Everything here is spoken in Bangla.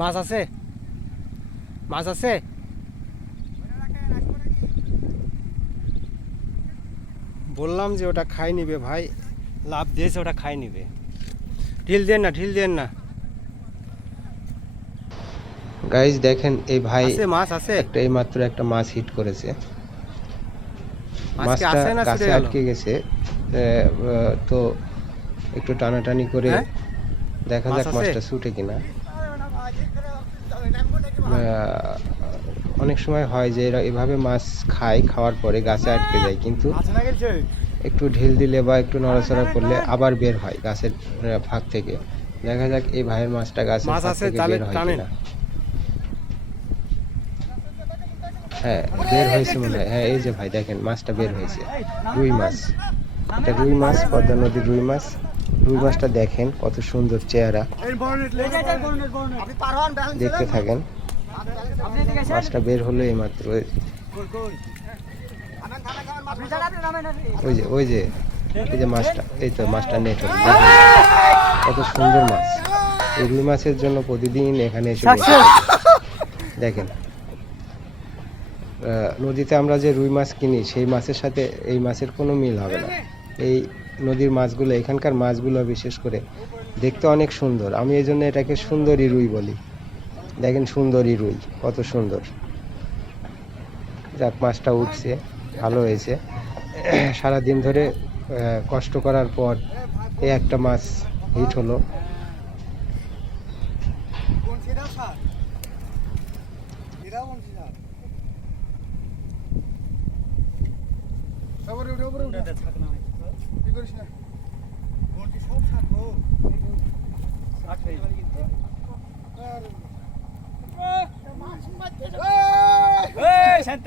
মাছ আছে, মাছ আছে। বললাম যে ওটা খাই নিবে ভাই, লাভ দিয়েছে, ওটা খাই নিবে। ঢিল দেন না, ঢিল দেন না। গাইজ দেখেন এই ভাই আছে মাছ আছে, একটা এই মাত্র একটা মাছ হিট করেছে। মাছকে মাছটা আছে না ছুটে গাছে গেল? আটকে গেছে, তো একটু টানাটানি করে হ্যাঁ দেখা মাছ যাক আছে। মাছটা ছুটে কিনা। অনেক সময় হয় যে এরা এভাবে মাছ খায়, খাওয়ার পরে গাছে আটকে যায়, কিন্তু একটু ঢিল দিলে বা একটু নড়াচড়া করলে আবার বের হয় গাছের ফাঁক থেকে। দেখা যাক এই ভাইয়ের মাছটা গাছের মাছ ফাঁক আছে, থেকে তাহলে বের হয় টানেন। কিনা। হ্যাঁ বের হয়েছে মনে হয়। হ্যাঁ এই যে ভাই দেখেন মাছটা বের হয়েছে, রুই মাছ। এটা রুই মাছ, পদ্মা নদীর রুই মাছ। রুই মাছটা দেখেন কত সুন্দর চেহারা, দেখতে থাকেন। মাছটা বের হলো এইমাত্র। ওই যে ওই যে এই যে মাছটা, এই তো মাছটা নেট হলো। কত সুন্দর মাছ। এই রুই মাছের জন্য প্রতিদিন এখানে এসে বসে থাকি। দেখেন নদীতে আমরা যে রুই মাছ কিনি সেই মাছের সাথে এই মাছের কোনো মিল হবে না। এই নদীর মাছগুলো, এখানকার মাছগুলো বিশেষ করে দেখতে অনেক সুন্দর। আমি এই জন্য এটাকে সুন্দরী রুই বলি। দেখেন সুন্দরী রুই কত সুন্দর। যাক মাছটা উঠছে, ভালো হয়েছে। সারাদিন ধরে কষ্ট করার পর এই একটা মাছ হিট হলো। শান্ত